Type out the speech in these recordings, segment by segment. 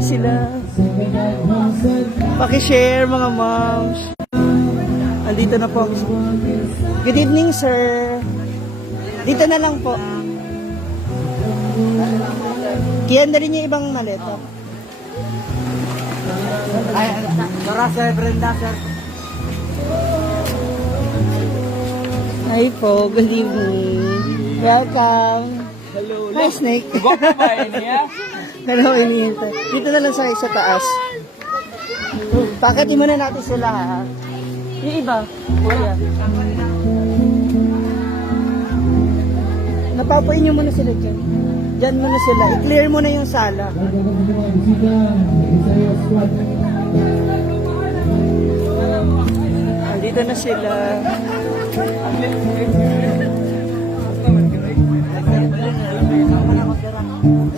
na sila. Paki-share mga moms. Andito na po. Good evening, sir. Dito na lang po. Kiyan na rin yung ibang maleta. Ay, Dora, sir, Brenda, sir. Hi po, good evening. Welcome. Hello. Hi, Snake. Gwapo ba niya? Hello, Inihintay. Dito na lang sa taas. Pakitin muna natin sila, ha? Yung iba, kuya. Napapain nyo muna sila dyan. Dyan muna sila. I-clear muna yung sala. Andito na sila.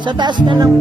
Sa taas na lang.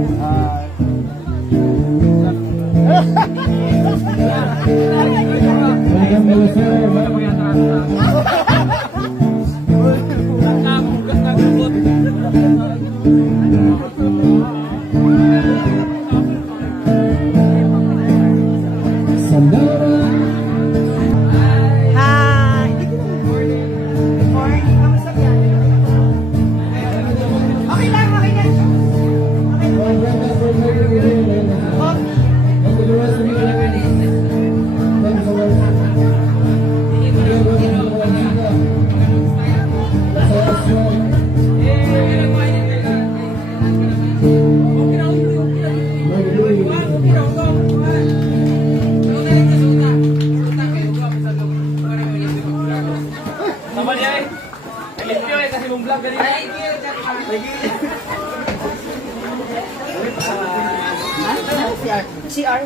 CR?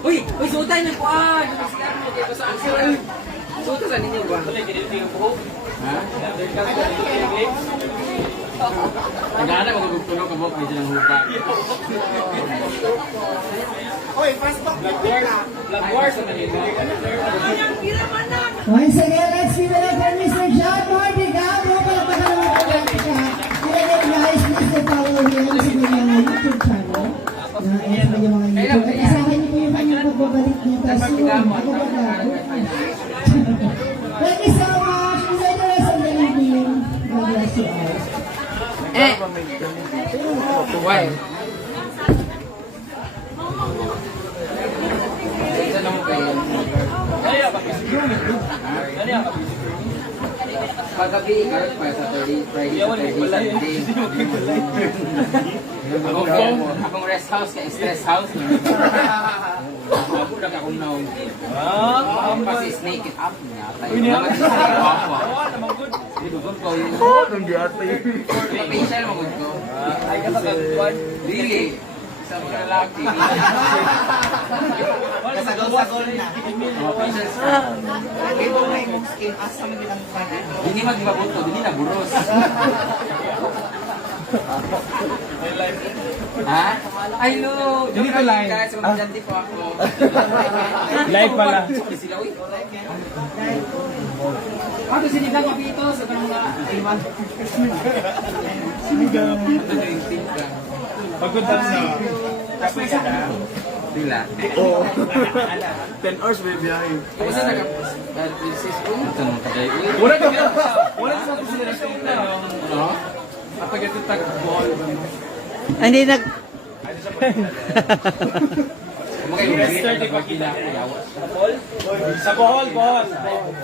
Uy, sultan na po ah! CR mo, kaya basta ang CR. Sultan sa ninyo ba? Ha? Nagana magugtulong ka mo, medyo ng hupa. Uy, fast talk na pila. Black Wars na nito. Once again, let's give it up for Mr. John Mordigado. Palapaka naman po natin siya. And again, guys, please to follow him sa kanyang YouTube channel. Sa kanyang mga YouTube. At isahin niyo po yung kanyang pagbabalik dito soon. Ako ba gago? Thank you so much. Enjoy the rest of the evening. God bless you all. Why? Paggabi, girl, pa sa Friday, Saturday. Akong rest house, kaya stress house. Ako na akong naong. Kasi snake it up niya. Tayo naman sa snake up. Dudun ko yung... Facial mo ko. Ay, kasagod. Dili. Sa mga lalaki. Kasagol-sagol na. Ito na yung skin. Asa mo bilang kanan. Hindi magbabuto, hindi na buros. Ha? Ay, no. Hindi ko live. Guys, magdandi po ako. Live pala. Sila, uy. Ano, sinigang kapito sa mga iwan. Sinigang. Ano yung tingka? Pagkuntan na. Kapag ka na. Dila. Oo. 10 hours may biyahe. Kumusta nagapos? Princess, uy. Ito nung tagay, uy. Wala sa consideration na. Ano? Kapag ito tag-ball. Hindi nag... Investor di pa kila. Sa Bohol, boss.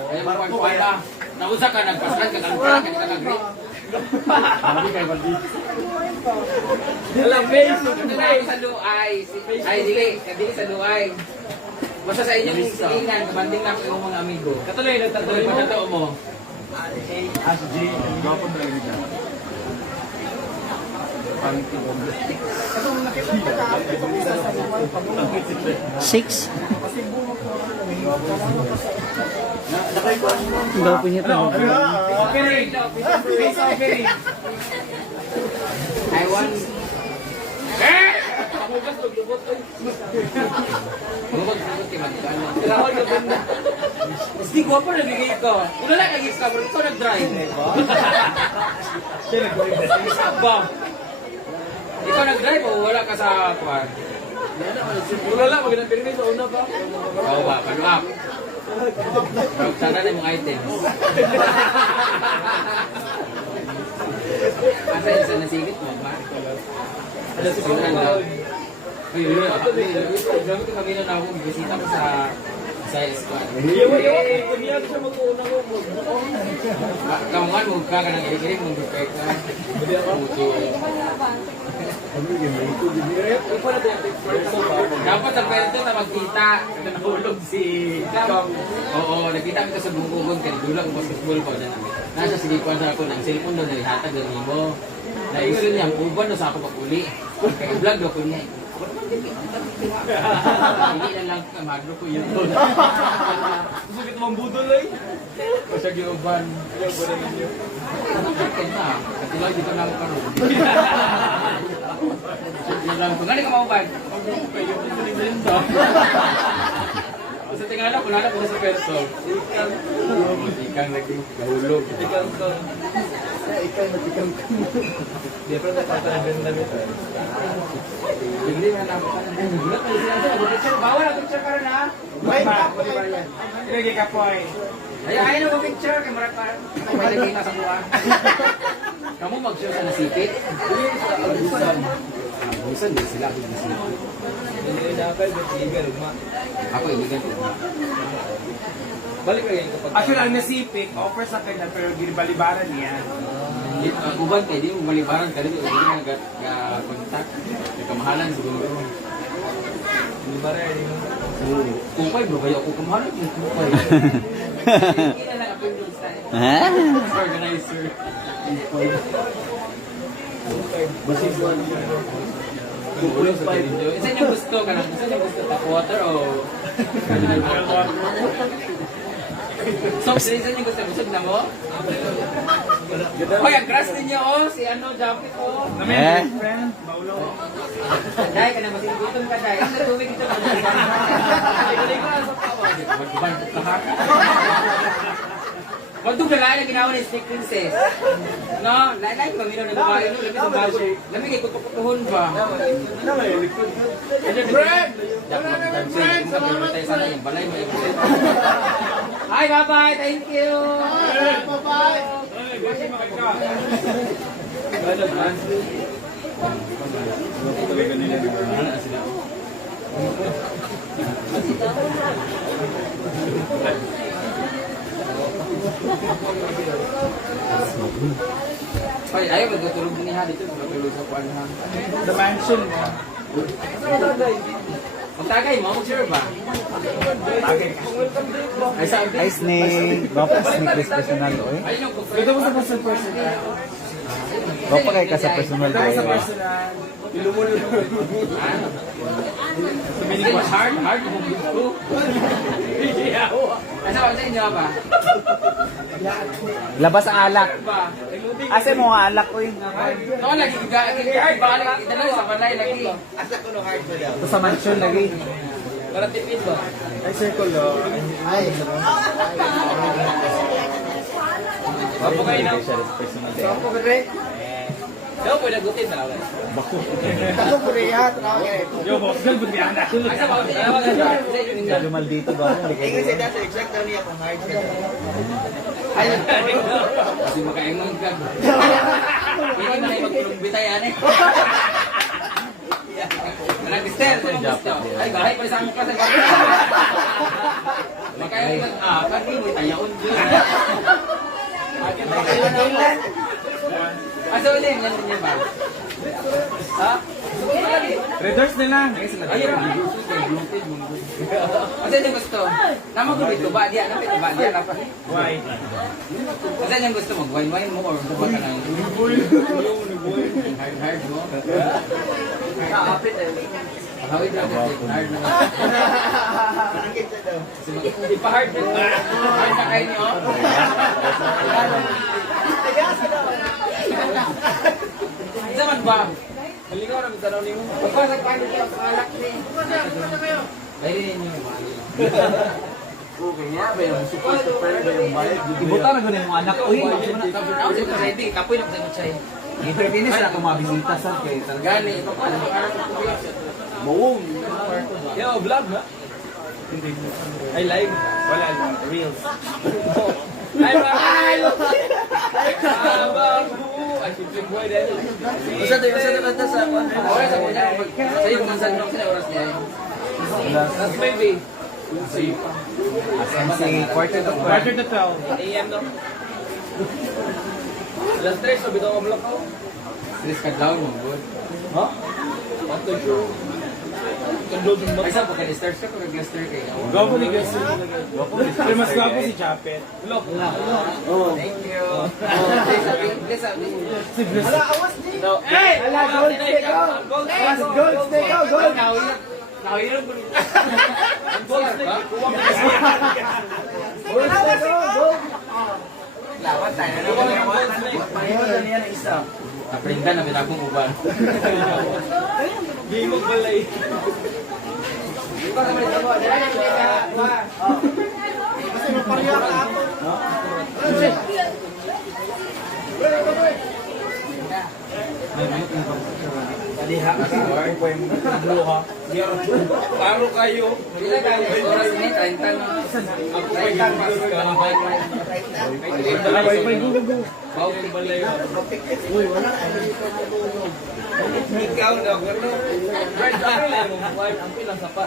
Ay, magpapala. Nausa ka, nagpaslan ka, nagpaslan ka, nagpaslan. Walang face. Dili sa luay. Ay, dili sa luay. Basta sa inyong silingan, kabanding lang ko yung mga amigo. Katuloy, nagtatuloy pa katao mo. As J. Gwapo na lang ito. Six? Bago po niya ito. Offering. Face offering. I want... Lubot kay magkano. Kailangan ka banda. Mas di ko pa nagigay ko. Una lang nagigay ka, pero ikaw nag-drive. Siya nag-drive. Ba? Ikaw nag-drive o wala ka sa kwan? Wala lang, magandang pirmi sa una pa. Oo ba, paluap. Sana na yung items. Asa yung sa nasigit mo ba? Ano si Siguro Pong lang. Uy, grabe ko kami na ako, bisita ko sa squad. Kumiyag siya mag-uuna ko. Kaungan mo ka ng ikikinig mong gupek ka. Muto. Dapat sa pwede na magkita. Nahulog si Cam. Oo, nakita ko sa bungkugon kaya dulang basketball ko na namin. Nasa silikuan sa ako ng cellphone doon, nalihatag doon mo. Naiso niya, ang uban na sa ako pag-uli. Kaya vlog daw ko niya. Hindi na lang kamagro ko yun. Sugit mong budol ay. Masya giuban. Ayaw ba na ninyo? Bakit na? Kasi lang dito lang ako ron. Yun lang. Kung galing ka maubad, Kayo ko din din daw. sa tingala ko, nalap ko sa perso. Ikang lagi, nahulog. Ikaw to. Ikaw matikang ka. Di pa na kata na benda bita. Hindi na lang. Gulat na sila sa picture. Bawal ang picture ka rin ha. May kapo Lagi ka po ay. Ayaw na mag-picture. Kaya marap pa. May lagi ka sa buwan. Kamu mag-show sa nasipit? Alusan. Busan din sila. Busan. Hindi na kay Betiga Ruma. Ako ibigan ko. Balik kayo kapag. Actually, ang nasipik, offer sa kanya pero ginibalibaran niya. Uban kaya di mo malibaran ka rin. Hindi na nag-contact. May kamahalan siguro. Hindi ba rin? Kumpay bro, kaya ako kamahalan yung kumpay. Hindi na lang ako yung doon sa organizer. Basis one. Kumpay sa video. Isa niyo gusto ka na? Isa niyo gusto tap water o? So, isa niyo gusto? Busog na mo? Hoy, ang crush ninyo oh! Si ano, Jampit oh! Namin, friend, Paulo. Dahil ka na masigutom ka dahil. Sa tubig ito na. Hindi ko lang sa pawa. Magbantot lahat. Magdug na lang ginawa ni Snake Princess. No? Lain-lain kami na nagbabayo. Lamig ay kutukutuhon ba? Friend! Friend! Salamat! Sana yung balay mo. Hi, bye-bye! Thank you! Bye-bye! Ano ba? Ay, ayaw magtutulog din niya dito. Magtutulog sa kuwan ha. The mansion mo. Magtagay mo, mag-share ba? Ay, sabi. Ay, Snake. Bapa, Snake is personal, oy. Ayun yung Ito mo sa person. Bapa kay ka sa personal, Ito mo sa oy. personal. Sabi ko, hard mo gusto. Asa ba sa inyo ba? Labas ang alak. Ba? Asa mo ang alak, oy. No, lagi hard balik idala sa balay lagi. Ito sa mansion lagi. Para tipid ba? Ay, circle lo. Ay, Apo kayo na. Personal, Ako ba rin? Daw pwede gutin na lang. Ako ba rin ha? Tawag kayo. Yo, boss, gan buti anda. Asa ba sa inyo? Medyo maldito ba? Hindi kayo. Sa exact daw niya kung hard ka. Ay, kasi makaingon ka. Hindi na yung magpulumbitay yan eh. Nag-mister, ito yung gusto. Ay, bahay pa sa aming kasi. Makaingon, kagi mo tayaon dyan. Asa ulit, yan din yan ba? Ha? Redoors na lang. Ayun, asa yung gusto? Naman ko dito ba? Diyan, napit ba? Diyan, apa? Why? Asa yung gusto? Mag-wine-wine mo or ba ka ng... Hard mo? Kapit eh. Hawid lang kasi. Hard mo. Hindi pa hard din. Hard na kayo niyo. Isa man ba? Halika na, magtanaw niyo. Pagpasag pa niyo sa alak ni. Dahil niyo. Okay nga, ba yung support to friend, ba yung bayad? Ibuta na ganun yung anak, oy. Ako sa kasi kapoy na sa chay. Interview sila kung mabisita sa kay talaga. Gali, ito pa ang anak ko. Bawong. Yo, vlog na? Ay, live. Wala lang. Reels. Ay, ay! Ay, simple boy din. Usa tayo kanta sa kwan. Okay, sa muna. Sa'yo, kung saan sa oras niya. That's maybe. See. Quarter to 12. AM, no? Alas 3, so bitaw ka vlog ko. Stress ka daw mo, good. Ha? What the show? Kandol din ba? Ay sa pagka start ka pag star kay. Gwapo ni Gus. Pero mas gwapo si Chapet. Vlog. Thank you. Bless up. No. Hey! Gold stick go! Gold stick go! Gold! Nakahirap ko. Ang gold stick. Gold stick go, gold. Lawan tayo. Ayaw na niya ng isa. Naprinda na binakong uban. Di mo balay. Kasi maparya ka ako. Kaliha ka sa war. Blue ha. Paro kayo. Pila tayo oras ni 30 na. Ako pa yung mas ka. Bawal balay. Ikaw na, gano? Brad, ako lang mo. Wife, ang pilang sapa.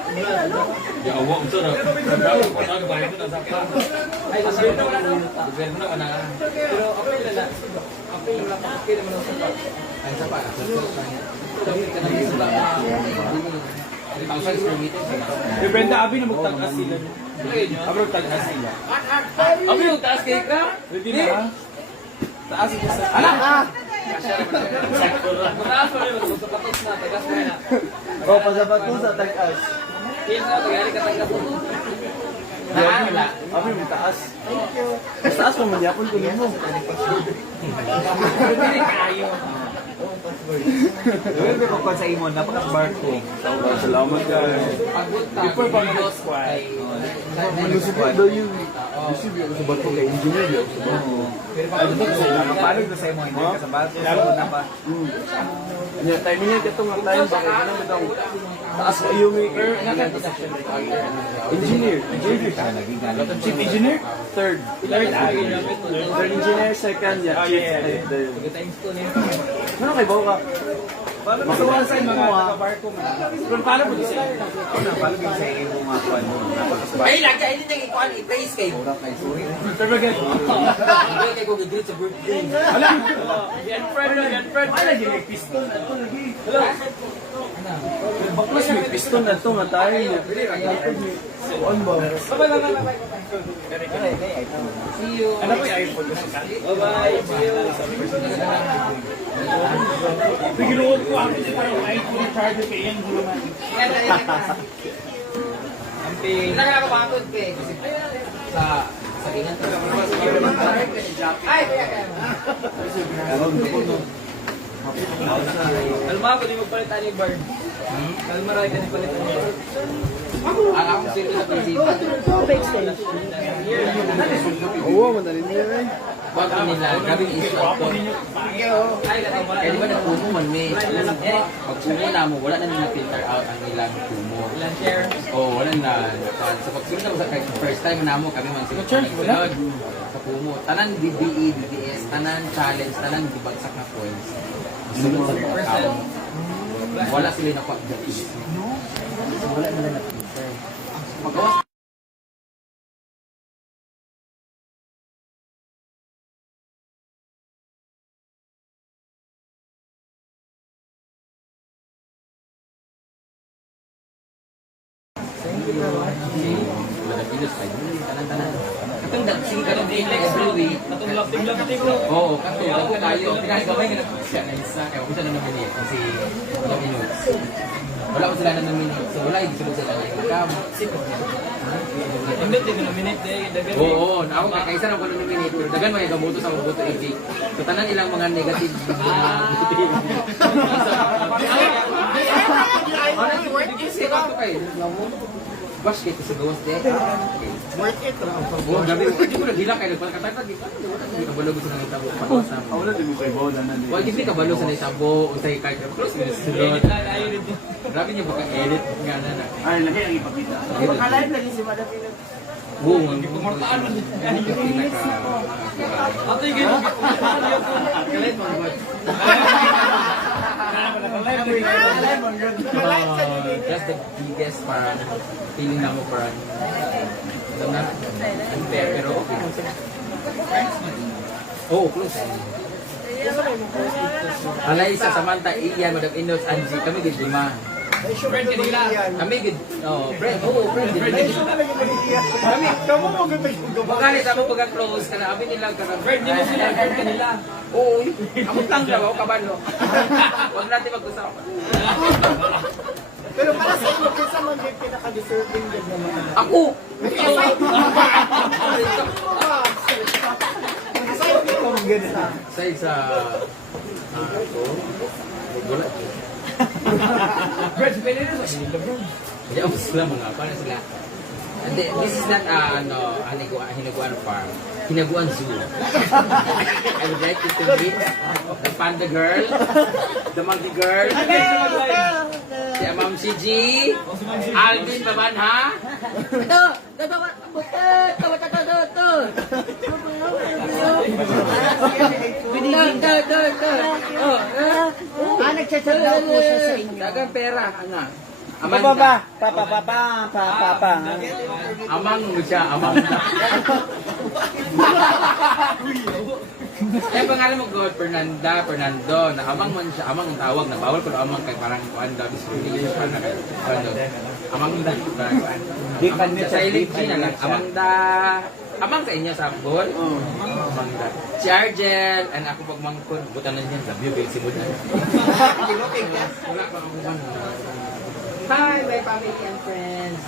Ya awak sarap. Dapat ko na bayad na sa ka. Ay, sabi na wala na. Gobyerno na kana. Pero ako yung lala. Ako yung nakakakil naman ng sapa. Ay sa pa. Dapat ka na isa lang. 3,000 square meters. Yung Brenda Abi na magtag-as sila. Abro tag-as sila. Ako yung taas kay ka? Pwede na ha? Taas ito sa... Mataas pa rin, magsapatos na, tagas pa na. O, pasabat ko sa tag-as. Kaya na, tagayari ka tagas mo. Wala. Abi, may taas. Mas taas pa, magyapon ko mo. Well, may pagkuhan sa imon, napaka-bar ko. Salamat ka. Before pa mag-squad. Malusipot daw yung... Malusipot sa bato kay engineer yun. Ano ba sa iyo? Napalog na sa imo, hindi ka sa bato. Na pa. Ano, timing niya katong ang time, bakit na itong taas ko yung engineer. Chief engineer? Third. Third engineer, second, yeah. Oh, yeah. Times 2 niya. Ano kay Bawa ka? Masuwa sa mga taga-bar ko. Pero paano mo sa iyo? Ano, paano mo sa iyo mga kwan mo? Ay, lagay ini nang ikuan i-praise kay. Pero ganyan. Hindi kay ko gigreet sa birthday. Wala. Yan friend, yan friend. Wala, di may piston. Ito lagi. Baklas may piston na ito nga tayo niya. Suan ba? See you. Ano ba yung iPhone ko sa Bye-bye. See you. Biginuod ko ako sa parang iPhone charger kay Ian Guluman. Amping. Nakakapatod kay kasi sa ingat. Ay, Kalma ako, di magpalitan ni Bard. Kalma rin ka ni palitan ni Bard. alam ko sila sa principal. Oo, madali niya eh. Wag nila grabe issue to. Kaya di ba nagkumo man may pag kumo na mo wala na nila filter out ang ilang kumo. Ilan share? Oh, wala na. Sa pagsunod na sa first time na mo kami man sa sa kumo. Tanan DBE, DDS, tanan challenge, tanan gibagsak na points. Sunod sa pagkakaw. Wala sila na pag wala nila na filter. Magawa Madapilos pa yun. Tanan-tanan. Katong dagsing ka ng daily every week. Atong lapting-lapting ko. Oo, katong ako tayo. Pinakagaway ka na siya na isa. Kaya ako siya na nominate kasi walang minutes. Wala ko sila na nominate. So wala yung sunod sila. Sipot niya. Hindi, di nominate eh. Dagan eh. Oo, ako kakaisa na ko na nominate. Pero dagan mo yung gaboto sa gaboto every. So tanan ilang mga negative. Bash kayo sa gawas de. Worth it. Oo, gabi. Hindi ko nagila kayo. Nagpalakatagpag. Hindi kabalo gusto nang itabo. Wala din mo kay Bawa na Wala hindi kabalo sa naitabo. O sa card. Close mo na Eh, sunod. ayaw rin din. Grabe Sabi niya baka edit nga na. Ay, lahi ang ipakita. Makalive lagi si Madam Pino. Oo, hindi ko martaan. Ato yung gano'n. Kalit mo ba? That's the biggest parang feeling na mo parang ito na unfair pero okay. Oh, close. Alaysa, Samantha, Ian, Madam Inos, Angie, kami gid lima. Friend kanila. Kami gid, friend, friend gid. Kami, Kamu mo ganda bakali sa mo pagka-close ka na, abi nila ka na. Friend nila sila. Friend kanila. Oo, amot lang daw ako kabalo. Huwag natin mag-usapan. Pero para sa inyo, kinsa man yung pinaka-deserving din naman. Ako! Say sa ako, wala. Friends, pwede rin sa kanila, bro. Hindi ako sila mga paano sila. Hindi, this is not hinaguan farm. Hinaguan zoo. I would like to meet the panda girl, the monkey girl, si Ma'am CG, Alvin Babanha. Nagchat-chat daw po siya sa inyo. Dagang pera, ano? Papa. Amang mo siya, amang na. Kaya pangalan mo God, Fernando, na amang man siya, amang ang tawag, na bawal ko na amang kay parang kuan daw, discrimination pa na kay amang da, parang kuan. Amang da, child na lang, amang sa inyo sa Ambon, amang da. Si Argel, and ako pag mangkon, butan na niya, sabi yung simod na. Wala pa ako man. Hi, my family and friends.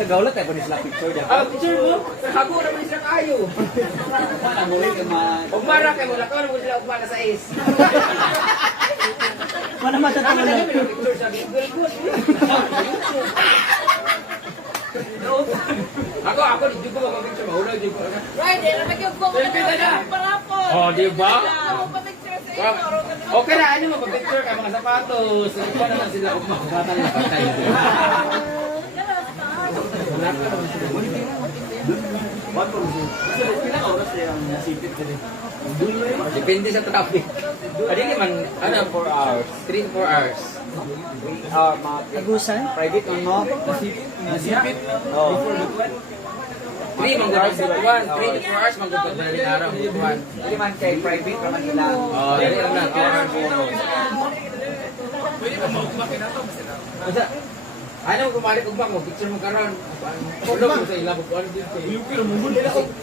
Sa gaulat tayo pa ni sila picture dyan. Picture mo? Nakago naman sila kayo. Nangulit ka man. Ugmara kayo, wala ka naman sila ugmara sa is. Mana matatalo na. Picture sa Google ko. Ako, hindi ko makapicture. Mahula, hindi ko. Friday, nalagyan ko mga palapon. Oh, di ba? Ako pa picture sa inyo. Okay na, ano magpa-picture ka, mga sapatos. Hindi pa naman sila ugmara na patay. Wala ka naman sila. Pinaka-oras na yung nasipit na rin. Depende sa traffic. Adi naman, 4 hours. 3 to 4 hours. Mga Tagusan? private no? Nasipit? Oo. 3 manggutod butuan. 3 to 4 hours manggutod na rin araw. Butuan. Hindi man kay private naman sila. Oh, dali lang na. 2 hours. Basta, ano kumalik ugma mo, picture mo karon. Ulo mo sa ila butuan dito.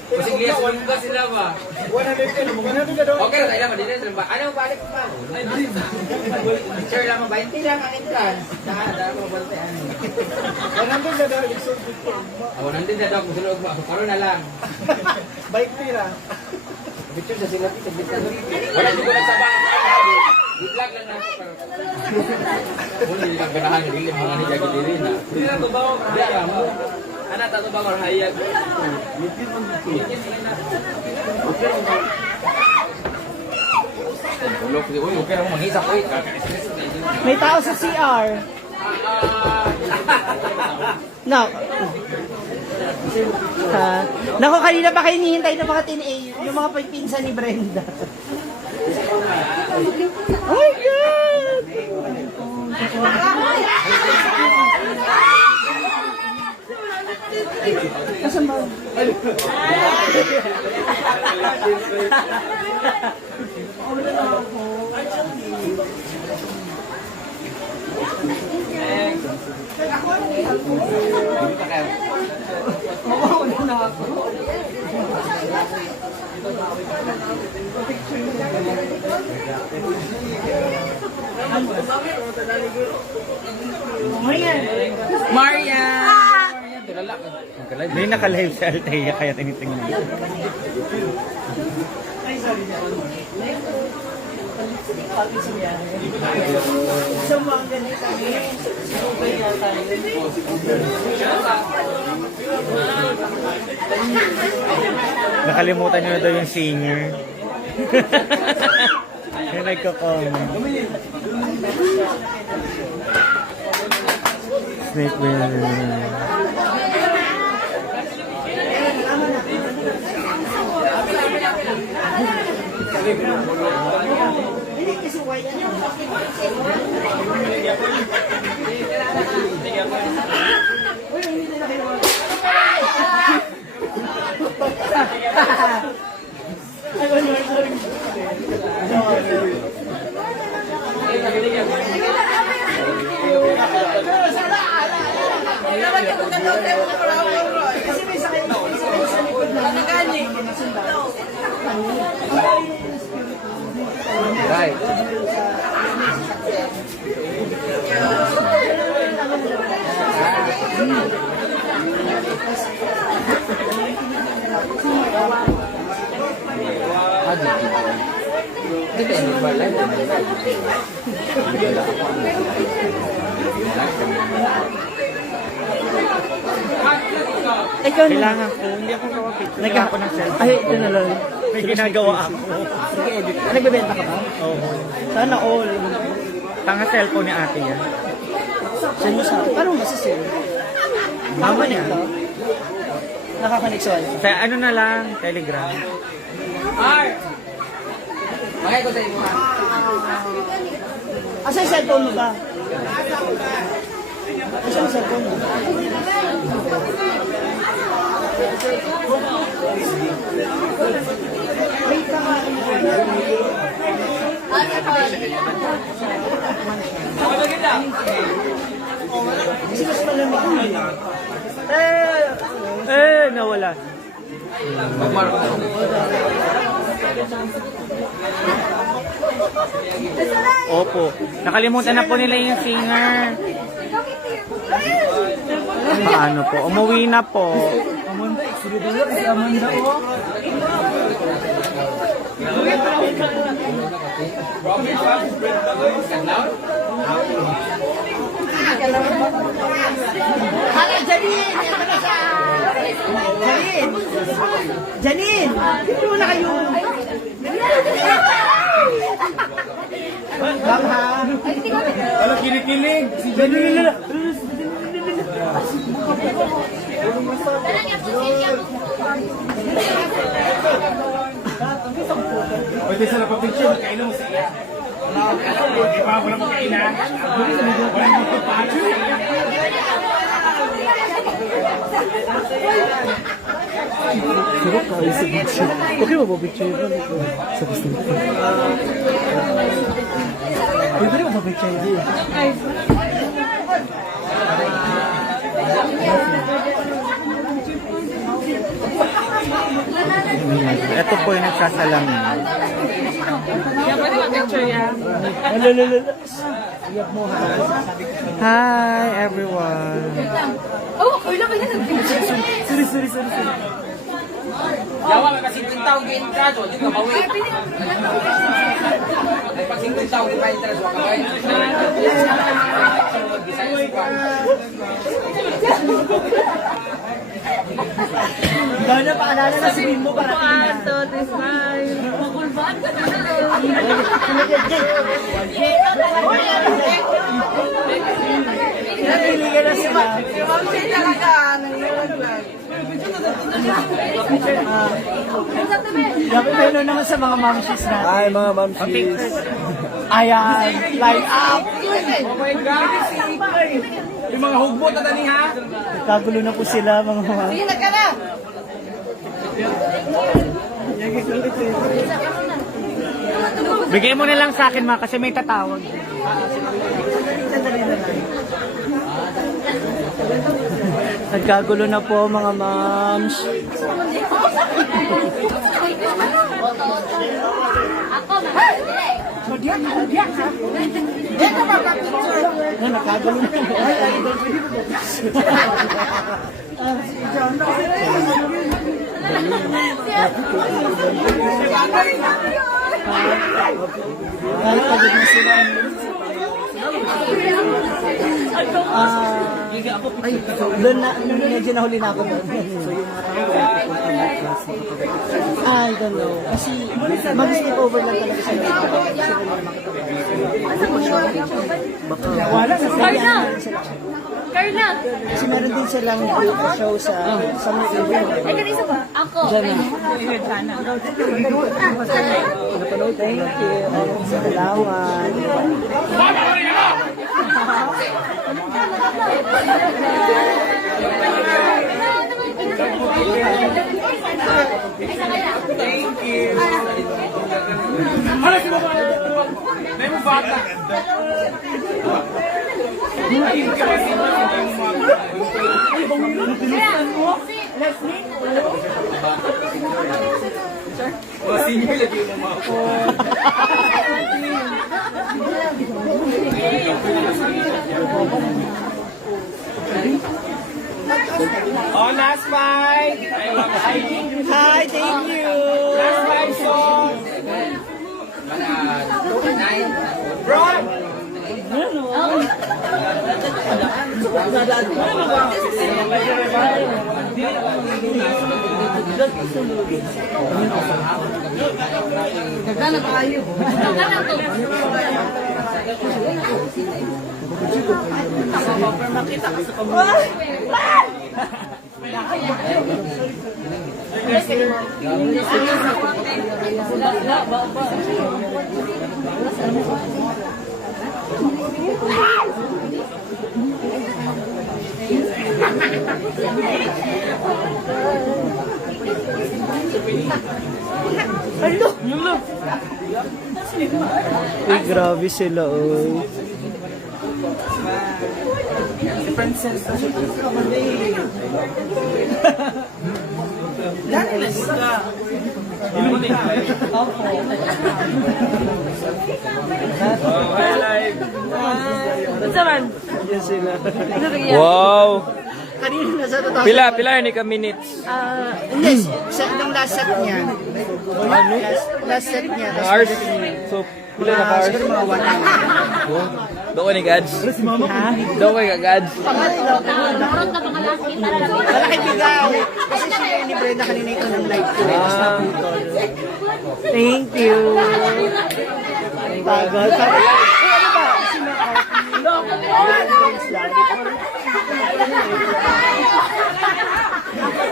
Kasi liya sa sila ba? 100 daw. Okay, tayo naman din sila ba? Ano balik mo ba? Picture lang mo 20 lang ang entrance. Dahil mo bante ano. 100 na daw. Ako nandun na daw kung sila ugma. Karon na lang. Bike tira. Picture sa sila sa bitan. Wala ko nagsabang. Good luck lang na ako. Wala hindi lang ganahan yung dilim mga nila gilirin na. Hindi na ito ba ako kahayag? Anak, ito ba ako kahayag? Ulok, uy, okay lang mangisa ko eh. May tao sa CR. No. Nako, kanina pa kayo hinihintay ng mga yung mga pinsan ni Brenda. Oh my God! Kasan ba? Mawawala na ako. Maria! Tulala ka. May naka-live sa Althea kaya tinitingnan. Sa mga ganito kami, sinubay yata Nakalimutan nyo na daw yung singer. Yung nagko-comment. Snake winner. Right. Depende ba lang? Ikaw kailangan ko, hindi ako kawapit. Ako ng cellphone. Ay, ito na lang. May ginagawa ako. Sige, edit. Nagbebenta ka ba? Oo. Sana all. Tanga cellphone ni ate yan. Saan mo sa? Paano masasell? Mama niya. Nakakaneksyon. Sa ano na lang, Telegram. Makaya ko sa inyo ha. Asa yung cellphone mo ba? Asa yung cellphone mo? Nawala. Opo. Nakalimutan na po nila yung singer. Ano po? Umuwi na po. Hala, Janine! Ito na siya! Janine! Janine! Dito na kayo! Bangha! Walang kinikilig. Si Janine! Pwede sa napapicture, kailan mo siya. Di ba? Walang kainan. Walang dito pa. Okay ba picture yun? Sa gusto mo. Pwede rin ba picture yun? Ito po yung nagsasalamin. Hi everyone. Oh, ulo ba yan? Sorry. Yawa ka kasi 20,000 ka-interest, di ka mawi. Ay, pag 50,000 ka-interest, waka ba yun? Gawin na paalala na si Mimo para Pato, this time. Makulban ka na. Napili na sila. Ma'am, siya talaga. Nangyayaglag. Dapat hello naman sa mga mamshis natin. Hi mga mamsis. Ayan, line up. Oh my God. Yung mga hugbot na tani ha. Kagulo na po sila mga mga. Sige na ka na. Bigay mo na lang sa akin ma kasi may tatawag. Nagkagulo na po mga moms. Ako, Nakagulo na. Ay, pagod na sila. Ay, so, doon na, medyo nahuli na ako doon. So, yung mga I don't know. Kasi, mag-skip over lang talaga sila. Wala na. Carla! Carla! Kasi meron din silang show sa Summer Event. Ay, kanisa ba? Ako. Napanood, thank you. Sa Palawan. Oh, last five. Hi, thank you. Last five song. Bro. Gagana tayo. Gagana to. Uy, grabe sila, oh. Yan sila. Wow! Kanina nasa totoo. Pila ni ka minutes. Hindi, nung last set niya. Last set niya. tapos Hours. pagdating niya. So, pila na hours. Siguro mga 1 hour. Doon ni Gads. Ha? Doon ka Gads. Nakurot na pangalaki. Malaki bigaw. Kasi siya ni Brenda kanina ito ng live ko. Tapos naputol. Thank you. Bagal. Sabi ko, ano ba? Kasi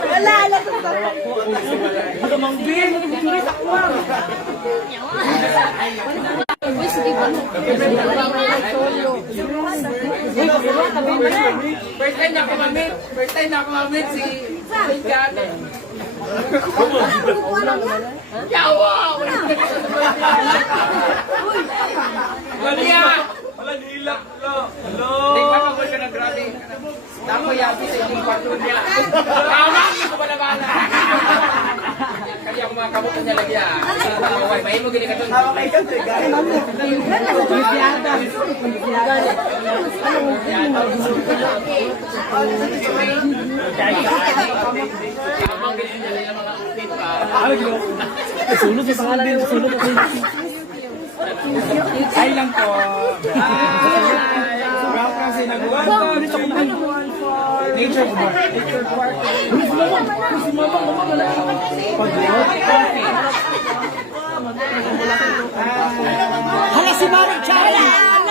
wala, alam ko ba? Uy, sige ba? First time na ako mamit. First time na ako mamit si Gata. Yawa! Malia! Wala nilak lo. Hello. Tingnan mo ko na grabe. Dako yabi sa inyong kwarto niya. Tama ko ba naman? Kaya ako mga kabuto niya lagi ah. Away, may mo gini katon. Tawa kayo kasi guys. Sunod sa pangalan din. Sunod sa Ay lang po. Brown kasi nag-1 po. Dito ko Nature Bar. Nature Bar. Hala si Maring Chala!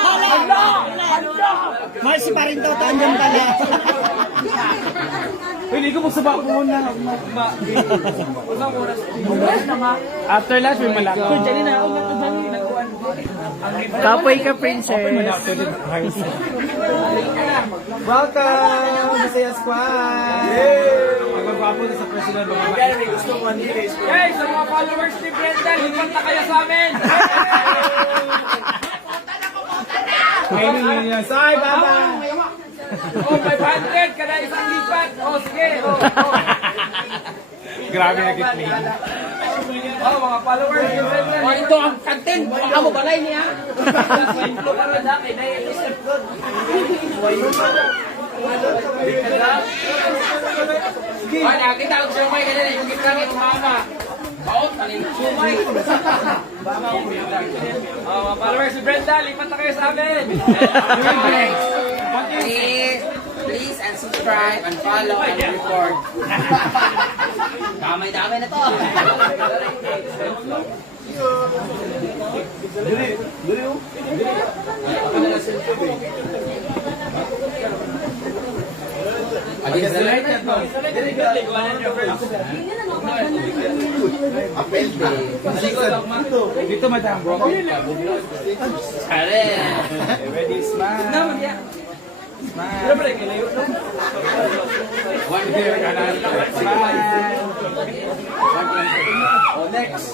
Hala! Mahal si Paring Toto, andyan pala. Pwede ko magsaba ko muna. After lunch, may malaki. Kapoy ka, princess. Welcome! Masaya Squad! Yay! Magpapapon na sa personal mga mga. Gusto mo Hey, sa mga followers ni Brenda, lipat na kayo sa amin! Ngayon yun. Say, baba! Oh, 500 kada isang lipat. Oh, sige. Oh. Grabe na kitli. Oh, mga followers ni Brenda. Oh, ito ang kantin. Baka mo balay niya. Inflo ka rin dati. Isip good. Ay, nakakita ko sumay kanina. Yung gitna ng mama. Baot, kanin sumay. Oh, mga followers ni Brenda, lipat na kayo sa amin. Please subscribe, and follow, and report. Damay-damay na to. Against the light, apel de. Dito, madam. Kare. Ready, smile. One here, kanan. Smile. Oh, next.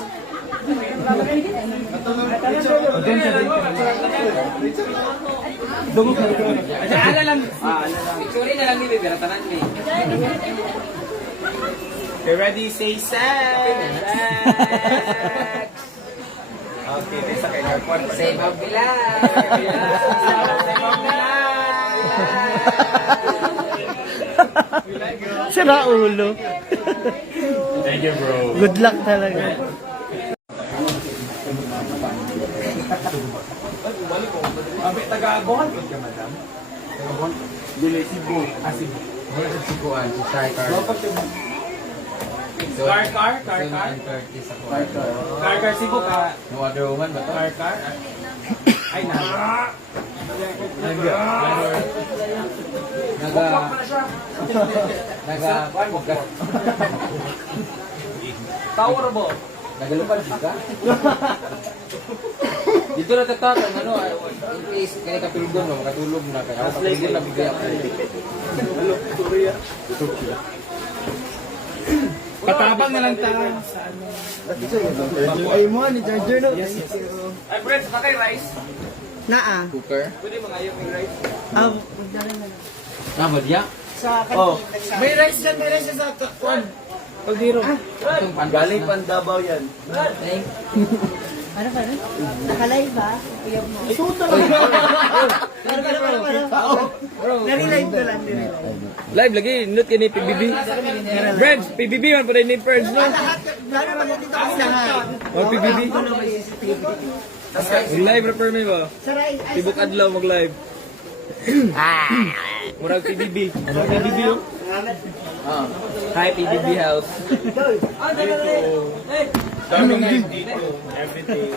Ala lang. Picture na lang ni Bebe, ratanan ni. Okay, ready, say set. Okay, may sakay na. Save up bilang. Sira ulo. Thank you, bro. Good luck talaga. Abi, taga-abuhan ko ka, madam. Taga-abuhan? Dili, Cebu. Cebu. Si Kuan, si Shai Car. Car? 30 sa Kuan. Car, Cebu ka. No other woman ba to? Car? Ay, na. Kuan mo ka. Tower mo. Nagalupad ka? Dito na tatakan, ano, in case kaya kapilgon mo, makatulog na kaya. Ako kapilgon na bigay ako. Patabang na lang tayo sa ano. Ay mo, ni charger no. Ay, friends, bakay rice. Naa. Cooker. Pwede mga ayaw may rice. Magdala na lang. Tama diya? Sa Oh. May rice dyan sa kwan. Pagdiro. Itong pandas Galing na. Pandabaw yan. Ano ka rin? Nakalive ba? Kuya mo. Isuta lang. Nari-live ko lang. Live lagi, nut kini PBB. Friends, PBB man pa rin friends, no? Lalo naman dito kasi lahat. O PBB. Live refer me ba? Sa rice. Tibok adlaw mag-live. Murag PBB. Murag PBB yo. Hi PBB house. Daming live dito. Everything.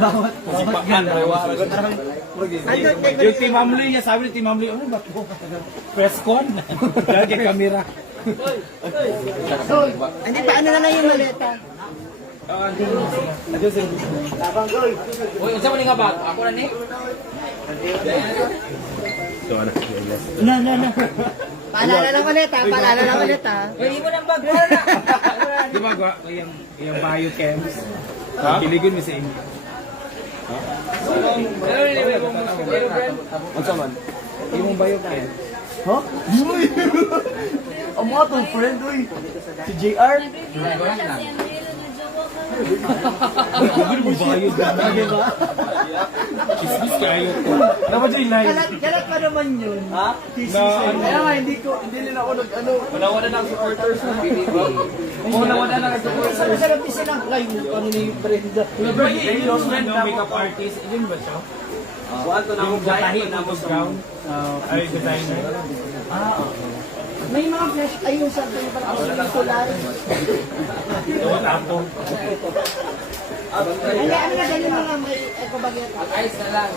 Bawat Sipakan, rewa. Yung Team Amli niya, sabi ni Team Amli, ano ba ito? Press con? Lagi kamera. Hindi pa, ano na lang yung maleta? Uy, unsa man nga bag? Ako na ni. Na. Paalala lang ulit ha, paalala lang ulit ha. Uy, mo nang bag wala na. Di ba, yung biochems? Kiligon mo sa inyo. Ano man? Yung biochem. Ha? Ang mga tong friend, uy. Si JR. Gagawin mo bio. Diba? Kismis kayo. Dapat yung live. Galat pa naman yun. Ha? Kaya nga, hindi nila ako nag-ano. Wala na ang supporters na. Wala na ang supporters. Sabi sa labis silang live. Ano na yung Brenda? Yung makeup artist, yun ba siya? Yung gatahi na gown. Ay, designer. May mga flash, ayun sa atin pala solar. Wala po. Ano na ganun mga may eco bagay. Ayos na lang.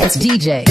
It's DJ.